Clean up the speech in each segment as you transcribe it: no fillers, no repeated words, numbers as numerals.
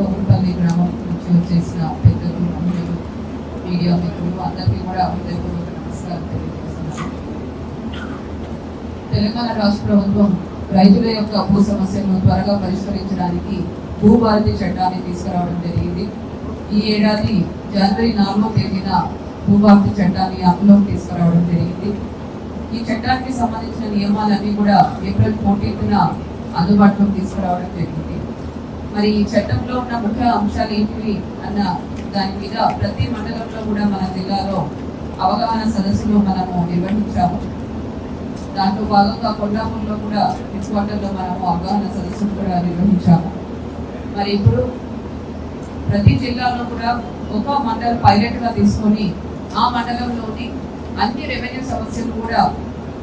కోకులపల్లి గ్రామం నుంచి వచ్చేసిన పెద్దలు, మహిళలు, మీడియా మిత్రులు అందరికీ కూడా హృదయపూర్వక నమస్కారం తెలియజేస్తున్నాను. తెలంగాణ రాష్ట్ర ప్రభుత్వం రైతుల యొక్క భూ సమస్యలను త్వరగా పరిష్కరించడానికి భూభారతి చట్టాన్ని తీసుకురావడం జరిగింది. ఈ ఏడాది జనవరి 4వ తేదీన భూభారతి చట్టాన్ని అమలులోకి తీసుకురావడం జరిగింది. ఈ చట్టానికి సంబంధించిన నియమాలన్నీ కూడా ఏప్రిల్ 14న అందుబాటులోకి తీసుకురావడం జరిగింది. మరి ఈ చట్టంలో ఉన్న ముఖ్య అంశాలు ఏంటివి అన్న దాని మీద ప్రతి మండలంలో కూడా మన జిల్లాలో అవగాహన సదస్సులు మనము నిర్వహించాము. దాంట్లో భాగంగా కొండాపూర్లో కూడా హెడ్ క్వార్టర్లో మనము అవగాహన సదస్సులు కూడా నిర్వహించాము. మరి ఇప్పుడు ప్రతి జిల్లాలో కూడా ఒక మండలం పైలట్గా తీసుకొని ఆ మండలంలోని అన్ని రెవెన్యూ సమస్యలు కూడా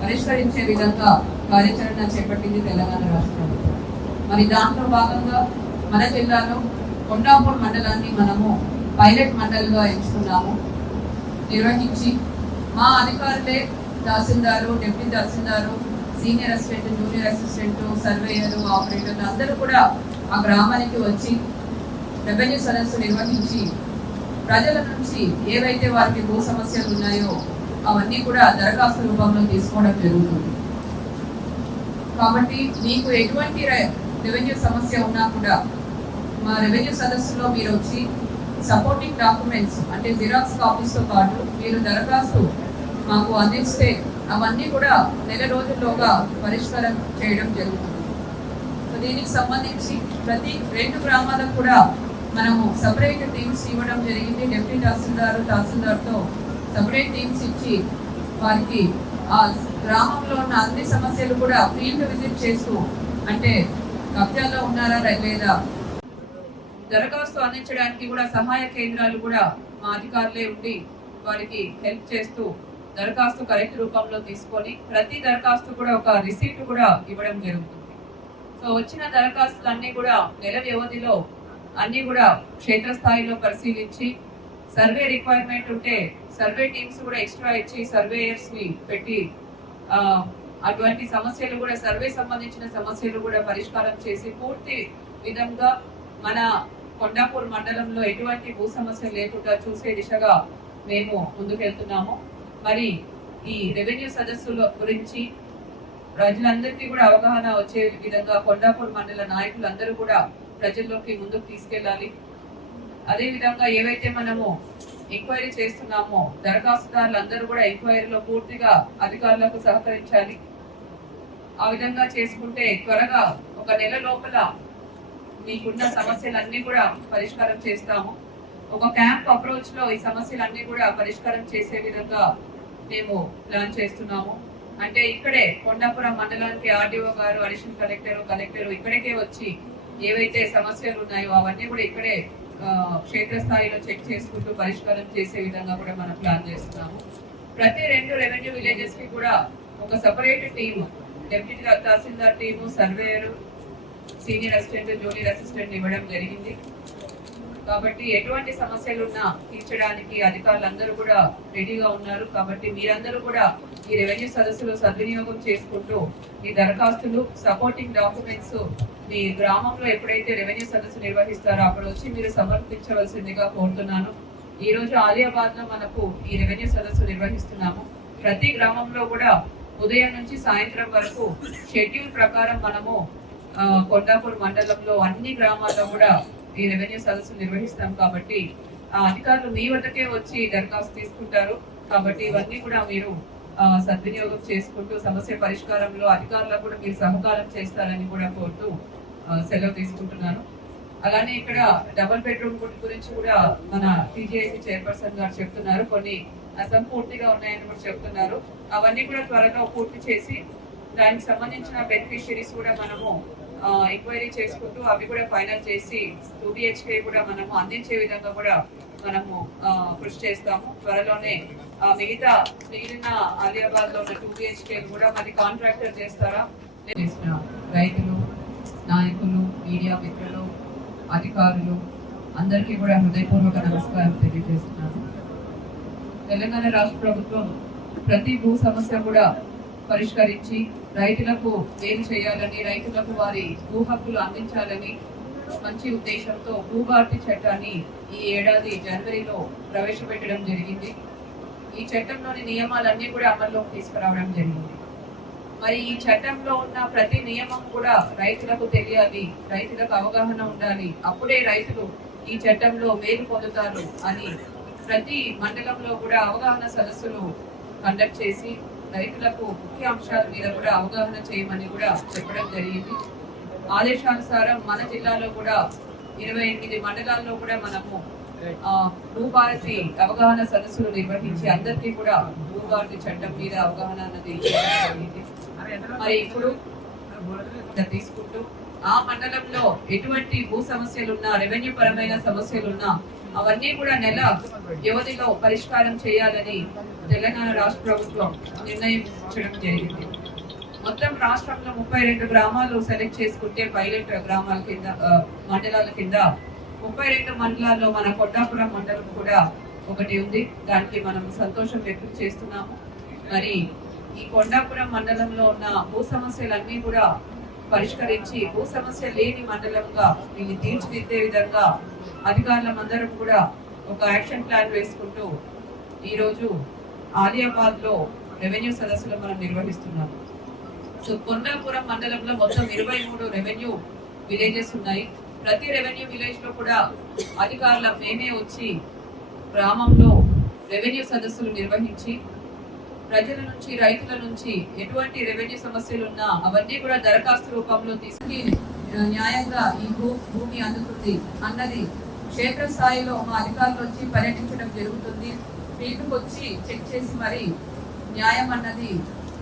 పరిష్కరించే విధంగా కార్యాచరణ చేపట్టింది తెలంగాణ రాష్ట్ర ప్రభుత్వం. మరి దాంట్లో భాగంగా మన జిల్లాలో కొండాపూర్ మండలాన్ని మనము పైలట్ మండలిగా ఎంచుకున్నాము. నిర్వహించి మా అధికారులే tahsildar, deputy tahsildar, senior assistant, junior assistant, surveyor, ఆపరేటర్లు అందరూ కూడా ఆ గ్రామానికి వచ్చి రెవెన్యూ సదస్సు నిర్వహించి ప్రజల నుంచి ఏవైతే వారికి భూ సమస్యలు ఉన్నాయో అవన్నీ కూడా దరఖాస్తు రూపంలో తీసుకోవడం జరుగుతుంది. కాబట్టి మీకు ఎటువంటి రెవెన్యూ సమస్య ఉన్నా కూడా మా రెవెన్యూ సదస్సులో మీరు వచ్చి సపోర్టింగ్ డాక్యుమెంట్స్ అంటే జిరాక్స్ కాపీస్తో పాటు మీరు దరఖాస్తు మాకు అందిస్తే అవన్నీ కూడా నెల రోజుల్లోగా పరిష్కారం చేయడం జరుగుతుంది. సో దీనికి సంబంధించి ప్రతి 2 గ్రామాలకు కూడా మనము సపరేట్ టీమ్స్ ఇవ్వడం జరిగింది. డిప్యూటీ తహసీల్దార్తో సపరేట్ టీమ్స్ ఇచ్చి వారికి ఆ గ్రామంలో ఉన్న అన్ని సమస్యలు కూడా ఫీల్డ్ విజిట్ చేస్తూ అంటే కబ్జాల్లో ఉన్నారా లేదా దరఖాస్తు అందించడానికి కూడా సహాయ కేంద్రాలు కూడా మా అధికారులే ఉండి వారికి హెల్ప్ చేస్తూ దరఖాస్తు కరెక్ట్ రూపంలో తీసుకొని ప్రతి దరఖాస్తు కూడా ఒక రిసీట్ కూడా ఇవ్వడం జరుగుతుంది. సో వచ్చిన దరఖాస్తులు అన్ని కూడా నెల వ్యవధిలో అన్ని కూడా క్షేత్రస్థాయిలో పరిశీలించి సర్వే రిక్వైర్మెంట్ ఉంటే సర్వే టీమ్స్ కూడా ఎక్స్ట్రా ఇచ్చి సర్వేయర్స్ ని పెట్టి అటువంటి సమస్యలు కూడా సర్వే సంబంధించిన సమస్యలు కూడా పరిష్కారం చేసి పూర్తి విధంగా మన కొండాపూర్ మండలంలో ఎటువంటి భూ సమస్య లేకుండా చూసే దిశగా మేము ముందుకెళ్తున్నాము. మరి ఈ రెవెన్యూ సదస్సుల గురించి ప్రజలందరికీ కూడా అవగాహన వచ్చే విధంగా కొండాపూర్ మండల నాయకులందరూ కూడా ప్రజల్లోకి ముందుకు తీసుకెళ్లాలి. అదే విధంగా ఏవైతే మనము ఎంక్వైరీ చేస్తున్నామో దరఖాస్తుదారులందరూ కూడా ఎంక్వైరీలో పూర్తిగా అధికారులకు సహకరించాలి. ఆ విధంగా చేసుకుంటే త్వరగా ఒక నెల లోపల మీకున్న సమస్యలన్నీ కూడా పరిష్కారం చేస్తాము. ఒక క్యాంప్ అప్రోచ్ లో ఈ సమస్యలన్నీ కూడా పరిష్కారం చేసే విధంగా మేము ప్లాన్ చేస్తున్నాము. అంటే ఇక్కడే కొండాపురం మండలానికి ఆర్డీఓ గారు, అడిషనల్ కలెక్టర్ ఇక్కడికే వచ్చి ఏవైతే సమస్యలు ఉన్నాయో అవన్నీ కూడా ఇక్కడే క్షేత్రస్థాయిలో చెక్ చేసుకుంటూ పరిష్కారం చేసే విధంగా కూడా మనం ప్లాన్ చేస్తున్నాము. ప్రతి 2 రెవెన్యూ విలేజెస్ కి కూడా ఒక separate team, deputy tehsildar team, surveyor, senior assistant, junior assistant ఇవ్వడం జరిగింది. కాబట్టి ఎటువంటి సమస్యలున్నా తీర్చడానికి అధికారులందరూ కూడా రెడీగా ఉన్నారు. కాబట్టి మీరందరూ కూడా ఈ రెవెన్యూ సదస్సులు సద్వినియోగం చేసుకుంటూ ఈ దరఖాస్తులు, సపోర్టింగ్ డాక్యుమెంట్స్ మీ గ్రామంలో ఎప్పుడైతే రెవెన్యూ సదస్సు నిర్వహిస్తారో అక్కడ వచ్చి మీరు సమర్పించవలసిందిగా కోరుతున్నాను. ఈ రోజు ఆలియాబాద్ లో మనకు ఈ రెవెన్యూ సదస్సు నిర్వహిస్తున్నాము. ప్రతి గ్రామంలో కూడా ఉదయం నుంచి సాయంత్రం వరకు షెడ్యూల్ ప్రకారం మనము కొండాపూర్ మండలంలో అన్ని గ్రామాల్లో కూడా ఈ రెవెన్యూ సదస్సు నిర్వహిస్తాం. కాబట్టి అధికారులు మీ వద్దకే వచ్చి దరఖాస్తు తీసుకుంటారు. కాబట్టి ఇవన్నీ కూడా మీరు సద్వినియోగం చేసుకుంటూ సమస్య పరిష్కారంలో అధికారులకు కూడా మీరు సహకారం చేస్తారని కూడా కోరుతూ సెలవు తీసుకుంటున్నాను. అలానే ఇక్కడ డబుల్ బెడ్రూమ్ గురించి కూడా మన టీజేఐసీ చైర్పర్సన్ గారు చెప్తున్నారు. కొన్ని అసంపూర్తిగా ఉన్నాయని కూడా చెప్తున్నారు. అవన్నీ కూడా త్వరగా పూర్తి చేసి దానికి సంబంధించిన బెనిఫిషియరీస్ కూడా మనము ఎంక్వైరీ చేసుకుంటూ అవి కూడా ఫైనల్ చేసి 2 BHK కూడా మనము అందించే విధంగా కూడా మనము కృషి చేస్తాము. త్వరలోనే మిగిలిన ఆలియాబాద్ లో ఉన్న 2 BHK కూడా మరి కాంట్రాక్టర్ చేస్తారా? రైతులు, నాయకులు, మీడియా మిత్రులు, అధికారులు అందరికీ కూడా హృదయపూర్వక నమస్కారం తెలియజేస్తున్నాను. తెలంగాణ రాష్ట్ర ప్రభుత్వం ప్రతి భూ సమస్య కూడా పరిష్కరించి రైతులకు మేలు చేయాలని, రైతులకు వారి భూ హక్కులు అందించాలని మంచి ఉద్దేశంతో భూభారతి చట్టాన్ని ఈ ఏడాది జనవరిలో ప్రవేశపెట్టడం జరిగింది. ఈ చట్టంలోని నియమాలన్నీ కూడా అమల్లోకి తీసుకురావడం జరిగింది. మరి ఈ చట్టంలో ఉన్న ప్రతి నియమం కూడా రైతులకు తెలియాలి, రైతులకు అవగాహన ఉండాలి, అప్పుడే రైతులు ఈ చట్టంలో మేలు పొందుతారు అని ప్రతి మండలంలో కూడా అవగాహన సదస్సులు కండక్ట్ చేసి రైతులకు ముఖ్య అంశాల మీద కూడా అవగాహన చేయమని కూడా చెప్పడం జరిగింది. ఆదేశానుసారం మన జిల్లాలో కూడా 28 మండలాల్లో కూడా మనము భూభారతి అవగాహన సదస్సులు నిర్వహించి అందరికీ కూడా భూభారతి చట్టం మీద అవగాహన అన్నది జరిగింది. మరి ఇప్పుడు తీసుకుంటూ ఆ మండలంలో ఎటువంటి భూ సమస్యలున్నా, రెవెన్యూ పరమైన సమస్యలున్నా అవన్నీ కూడా నెల వ్యవధిలో పరిష్కారం చేయాలని తెలంగాణ రాష్ట్ర ప్రభుత్వం నిర్ణయించడం జరిగింది. మొత్తం రాష్ట్రంలో 32 గ్రామాలు సెలెక్ట్ చేసుకుంటే పైలట్ గ్రామాల కింద మండలాల కింద 32 మండలాల్లో మన కొండాపురం మండలం కూడా ఒకటి ఉంది. దానికి మనం సంతోషం వ్యక్తం చేస్తున్నాము. మరి ఈ కొండాపురం మండలంలో ఉన్న భూ సమస్యలన్నీ కూడా పరిష్కరించి భూ సమస్య లేని మండలంగా దీన్ని తీర్చిదిద్దే విధంగా అధికారులందరం కూడా ఒక యాక్షన్ ప్లాన్ వేసుకుంటూ ఈరోజు ఆలియాబాద్ లో రెవెన్యూ సదస్సులు మనం నిర్వహిస్తున్నాము. సో కొండాపురం మండలంలో మొత్తం 23 రెవెన్యూ విలేజెస్ ఉన్నాయి. ప్రతి రెవెన్యూ విలేజ్ లో కూడా అధికారుల మేమే వచ్చి గ్రామంలో రెవెన్యూ సదస్సులు నిర్వహించి ప్రజల నుంచి, రైతుల నుంచి ఎటువంటి రెవెన్యూ సమస్యలు ఉన్నా అవన్నీ కూడా దరఖాస్తు రూపంలో తీసుకుని న్యాయంగా ఈ భూమి అందుతుంది అన్నది క్షేత్రస్థాయిలో మా అధికారులు వచ్చి పర్యటించడం జరుగుతుంది. ఫీల్డ్కి వచ్చి చెక్ చేసి మరి న్యాయం అన్నది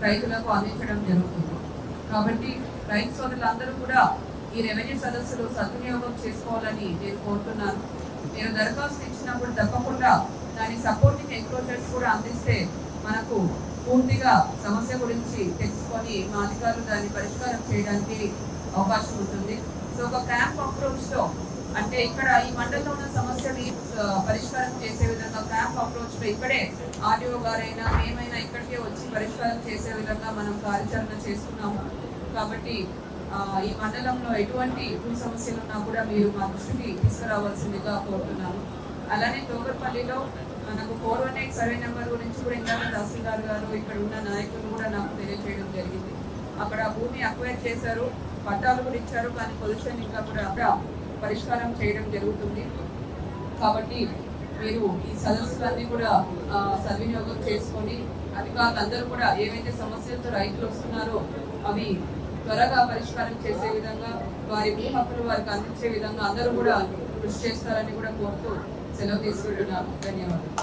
రైతులకు అందించడం జరుగుతుంది. కాబట్టి రైతు సోదరులందరూ కూడా ఈ రెవెన్యూ సదస్సులు సద్వినియోగం చేసుకోవాలని నేను కోరుతున్నాను. మీరు దరఖాస్తు ఇచ్చినప్పుడు తప్పకుండా దాని సపోర్టింగ్ ఎన్క్లోజర్స్ కూడా అందిస్తే మనకు పూర్తిగా సమస్య గురించి తెలుసుకొని మా అధికారులు దాన్ని పరిష్కారం చేయడానికి అవకాశం ఉంటుంది. సో ఒక క్యాంప్ అప్రోచ్ తో, అంటే ఇక్కడ ఈ మండలంలో ఉన్న సమస్యని పరిష్కారం చేసే విధంగా క్యాంప్ అప్రోచ్ లో ఇక్కడే ఆర్డీఓ గారైనా మేమైనా ఇక్కడికే వచ్చి పరిష్కారం చేసే విధంగా మనం కార్యాచరణ చేస్తున్నాము. కాబట్టి ఈ మండలంలో ఎటువంటి భూ సమస్యలు ఉన్నా కూడా మీరు మా దృష్టికి తీసుకురావాల్సిందిగా కోరుతున్నాను. అలానే తోగర్పల్లిలో మనకు 418 సర్వే నెంబర్ గురించి కూడా ఇందాక తహసీల్దార్ గారు, ఇక్కడ ఉన్న నాయకులు కూడా నాకు తెలియజేయడం జరిగింది. అక్కడ భూమి అక్వైర్ చేశారు, పట్టాలు కూడా ఇచ్చారు, కానీ పొజిషన్ ఇంకా కూడా పరిష్కారం చేయడం జరుగుతుంది. కాబట్టి మీరు ఈ సదస్సులన్నీ కూడా సద్వినియోగం చేసుకొని అధికారులందరూ కూడా ఏవైతే సమస్యలతో రైతులు వస్తున్నారో అవి త్వరగా పరిష్కారం చేసే విధంగా, వారి భూ హక్కులు వారికి అందించే విధంగా అందరూ కూడా కృషి చేస్తారని కూడా కోరుతూ సెలవు తీసుకుంటున్నాను. ధన్యవాదాలు.